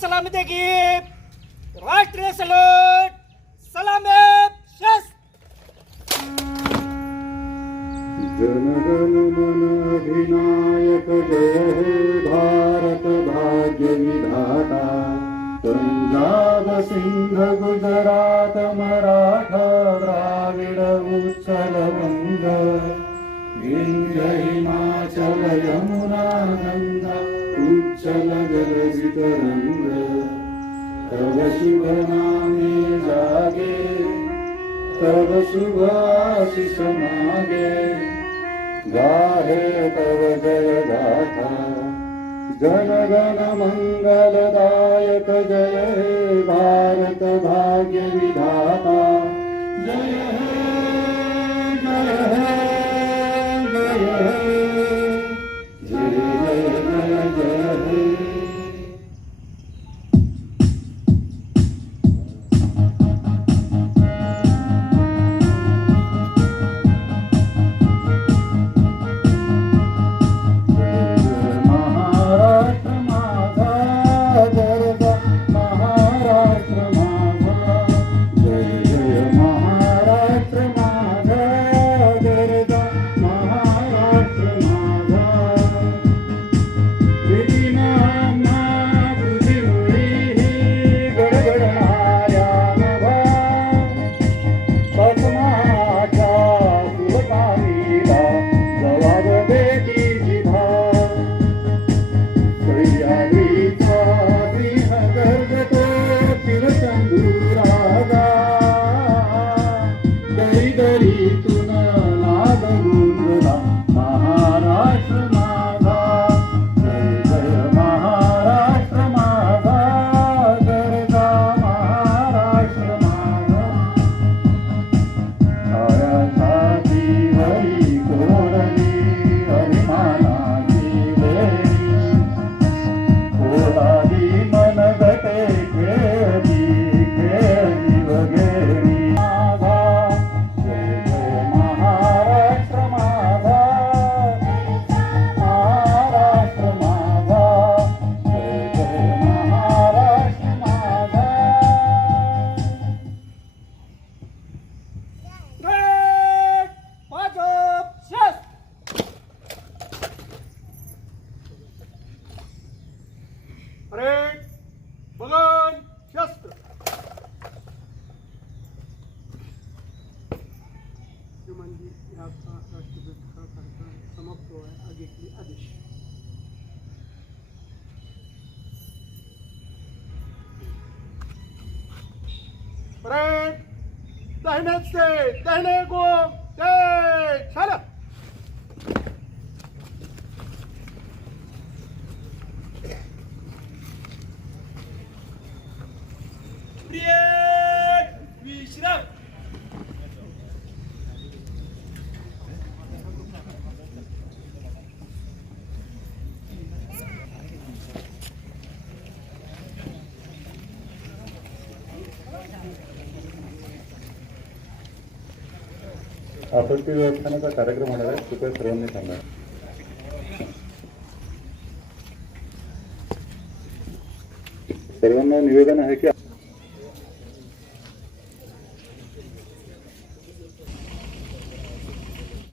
सलामी देगी राष्ट्रीय सलोट. सलामे जनगण मन अधिनायक जय हे भारत भाग्य विधाता पंजाब सिंध गुजरात मराठा द्राविड उत्कल वंग विंध्य हिमाचल यमुना गंगा ङ्ग तव शुभनामे जागे तव शुभासि समागे। गाहे तव जय जनगणमङ्गलदायक जय हे भारत भाग्यविधाता। जय हे dari dari परेड बगन शस्त्र. श्रीमानजी याचा राष्ट्रगीत हा कार्यक्रम समाप्त हुआ है. आगे के लिए आदेश. परेड दहने से दहने को दे चलो आपत्ती व्यवस्थापनाचा कार्यक्रम होणार आहे. कृपया सर्वांनी सांगा. सर्वांना निवेदन आहे की